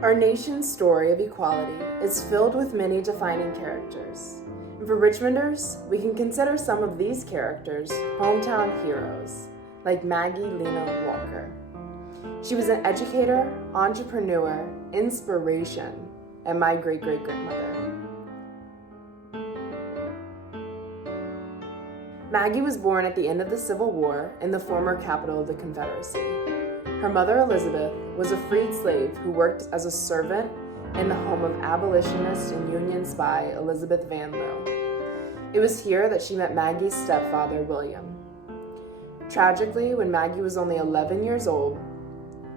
Our nation's story of equality is filled with many defining characters. And for Richmonders, we can consider some of these characters hometown heroes, like Maggie Lena Walker. She was an educator, entrepreneur, inspiration, and my great-great-grandmother. Maggie was born at the end of the Civil War in the former capital of the Confederacy. Her mother, Elizabeth, was a freed slave who worked as a servant in the home of abolitionist and Union spy Elizabeth Van Lew. It was here that she met Maggie's stepfather, William. Tragically, when Maggie was only 11 years old,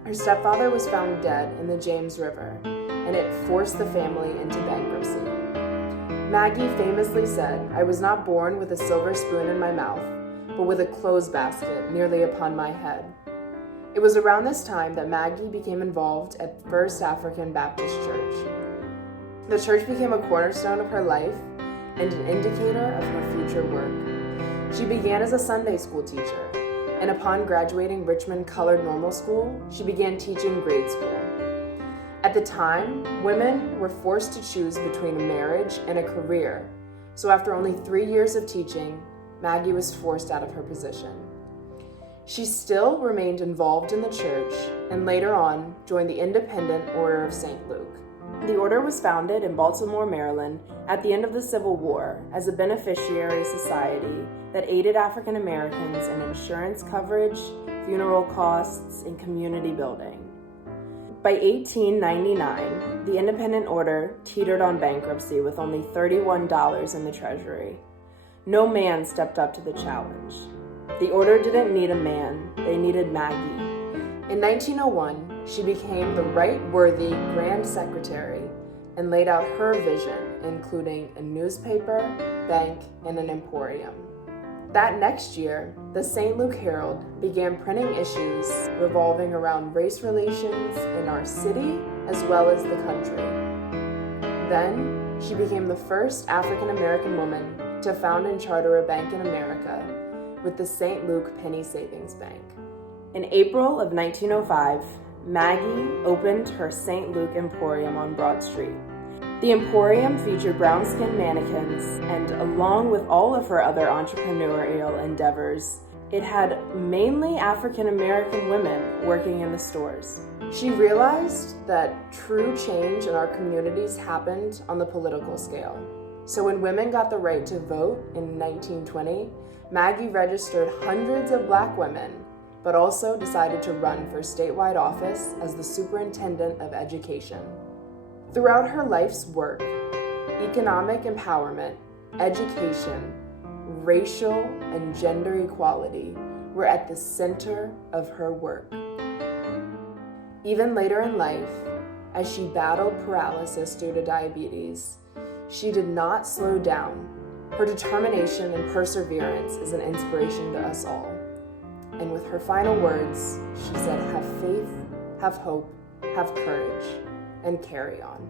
her stepfather was found dead in the James River, and it forced the family into bankruptcy. Maggie famously said, "I was not born with a silver spoon in my mouth, but with a clothes basket nearly upon my head." It was around this time that Maggie became involved at First African Baptist Church. The church became a cornerstone of her life and an indicator of her future work. She began as a Sunday school teacher, and upon graduating Richmond Colored Normal School, she began teaching grade school. At the time, women were forced to choose between a marriage and a career, so after only 3 years of teaching, Maggie was forced out of her position. She still remained involved in the church and later on joined the Independent Order of St. Luke. The order was founded in Baltimore, Maryland at the end of the Civil War as a beneficiary society that aided African Americans in insurance coverage, funeral costs, and community building. By 1899, the Independent Order teetered on bankruptcy with only $31 in the treasury. No man stepped up to the challenge. The order didn't need a man, they needed Maggie. In 1901, she became the right-worthy Grand Secretary and laid out her vision, including a newspaper, bank, and an emporium. That next year, the St. Luke Herald began printing issues revolving around race relations in our city as well as the country. Then, she became the first African-American woman to found and charter a bank in America with the St. Luke Penny Savings Bank. In April of 1905, Maggie opened her St. Luke Emporium on Broad Street. The Emporium featured brown-skinned mannequins, and along with all of her other entrepreneurial endeavors, it had mainly African-American women working in the stores. She realized that true change in our communities happened on the political scale. So when women got the right to vote in 1920, Maggie registered hundreds of Black women, but also decided to run for statewide office as the Superintendent of Education. Throughout her life's work, economic empowerment, education, racial and gender equality were at the center of her work. Even later in life, as she battled paralysis due to diabetes, she did not slow down. Her determination and perseverance is an inspiration to us all. And with her final words, she said, "Have faith, have hope, have courage, and carry on."